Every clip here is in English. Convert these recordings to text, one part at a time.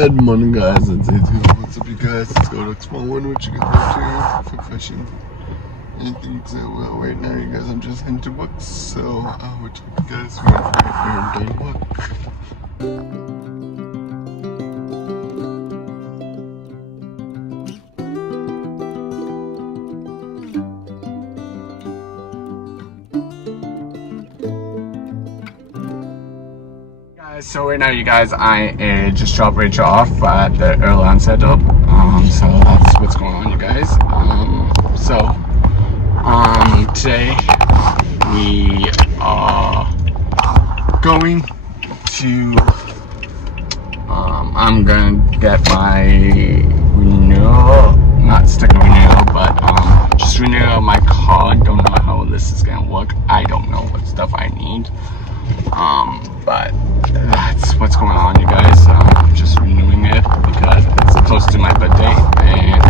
Good morning, guys. It's A2. What's up, you guys? Let's go to X1. What you got to profession? Anything so well right now, you guys? I'm just into work, so what you guys want if I'm done work? So right now, you guys, I just dropped Rachel off at the airline setup. So that's what's going on, you guys. Today we are going to. I'm gonna get my renewal, not sticker renewal, but just renew my card. Don't know how this is gonna work. I don't know what stuff I need. But that's what's going on, you guys. I'm just renewing it because it's close to my birthday and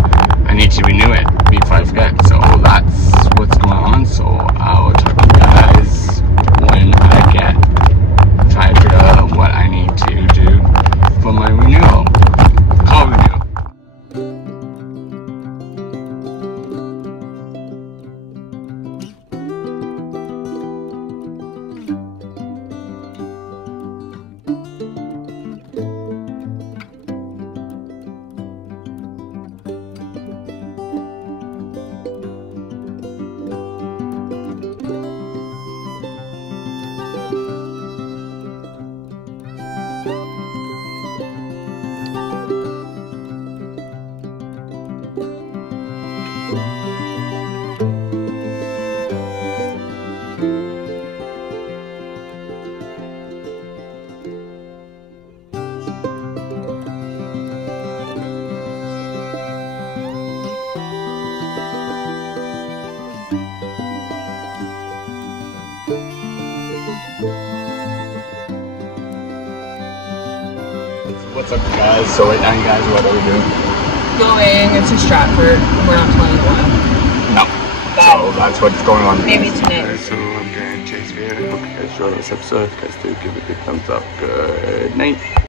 I need to renew it before I forget. So that's what's going on. So I'll talk to you guys when I try to figure out what I need to do for my renewal, car renewal. What's up, guys? So right now, you guys, what are we doing? Going to Stratford. We're not telling you when. No. So that's what's going on. Maybe tonight. So I'm going to chase here. I hope you guys enjoy this episode. Guys, do give it a big thumbs up. Good night.